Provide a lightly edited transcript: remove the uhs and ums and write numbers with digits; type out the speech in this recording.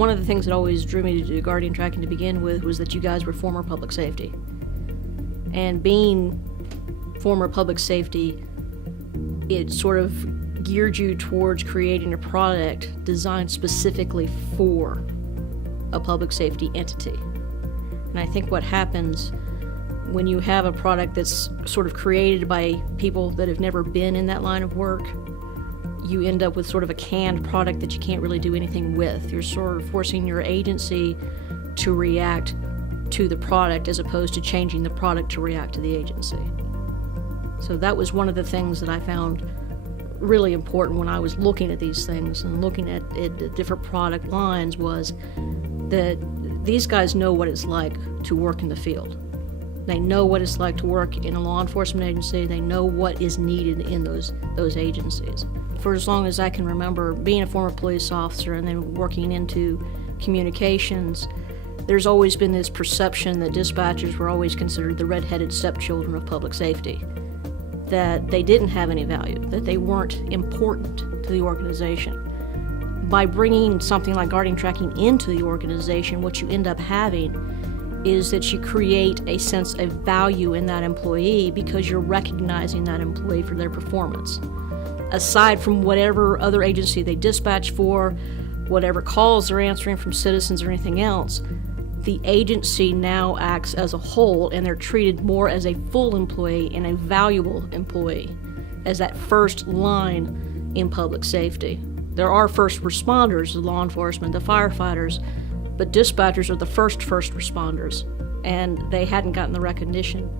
One of the things that always drew me to do guardian tracking to begin with was that you guys were former public safety. And being former public safety, it sort of geared you towards creating a product designed specifically for a public safety entity. And I think what happens when you have a product that's sort of created by people that have never been in that line of work, you end up with sort of a canned product that you can't really do anything with. You're sort of forcing your agency to react to the product as opposed to changing the product to react to the agency. So that was one of the things that I found really important when I was looking at these things and looking at the different product lines, was that these guys know what it's like to work in the field. They know what it's like to work in a law enforcement agency. They know what is needed in those agencies. For as long as I can remember, being a former police officer and then working into communications, there's always been this perception that dispatchers were always considered the red-headed stepchildren of public safety, that they didn't have any value, that they weren't important to the organization. By bringing something like guardian tracking into the organization, what you end up having is that you create a sense of value in that employee because you're recognizing that employee for their performance. Aside from whatever other agency they dispatch for, whatever calls they're answering from citizens or anything else, the agency now acts as a whole, and they're treated more as a full employee and a valuable employee, as that first line in public safety. There are first responders, the law enforcement, the firefighters, but dispatchers are the first responders, and they hadn't gotten the recognition